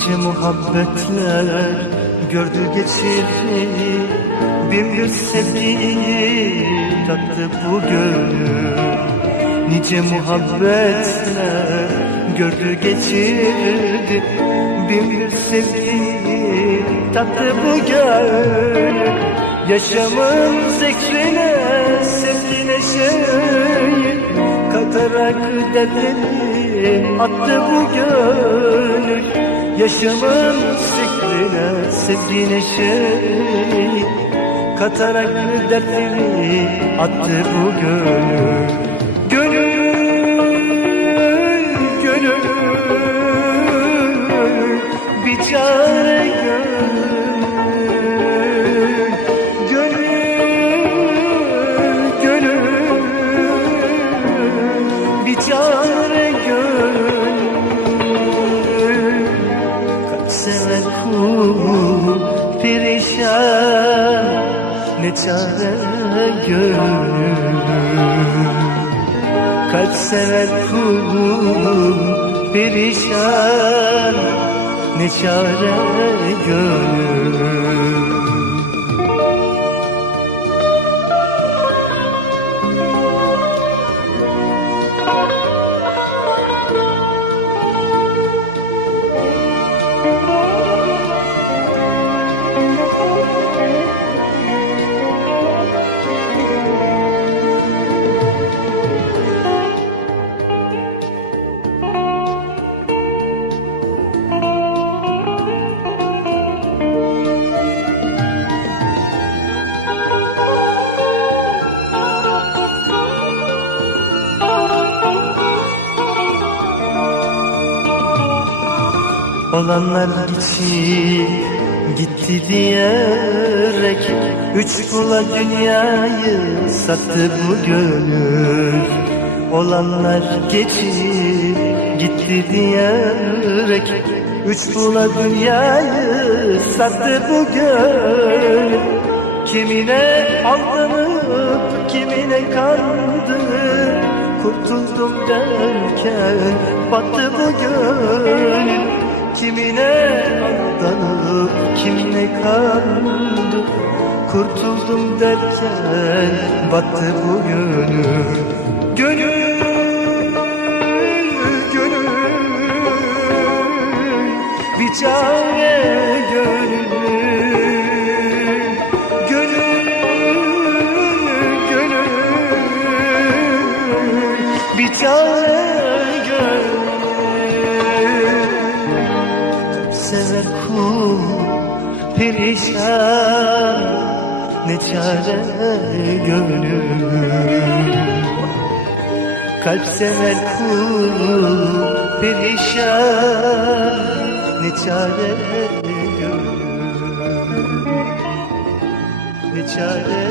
Nice muhabbetler gördü geçirdi Bin bir sevgiyi tattı bu gönül. Nice muhabbetler gördü geçirdi Bin bir sevgiyi tattı bu gönül. Yaşamın zikrine sevdiğine şey Katarak dertleri attı bu gönül Yaşamın zikrine sevdiğine şey Katarak dertleri attı bu gönül. Gönül, gönül Bir çare gönül Sever kul perişan Ne çare gönül Kaç sever kul perişan Ne çare gönül Olanlar için gitti diyerek Üç kula dünyayı sattı bu gönül. Olanlar geçip gitti diyerek Üç kula dünyayı sattı bu gönül. Kimine aldanıp kimine kandı Kurtuldum derken battı bu gönül Kimine aldanıp kimine kandı Kurtuldum derken battı bu gönül. Gönül, gönül Bir çare gönül Gönül, gönül Bir çare sever kul perişan ne çare gönül. Kalp sever kul perişan ne çare gönül. Ne çare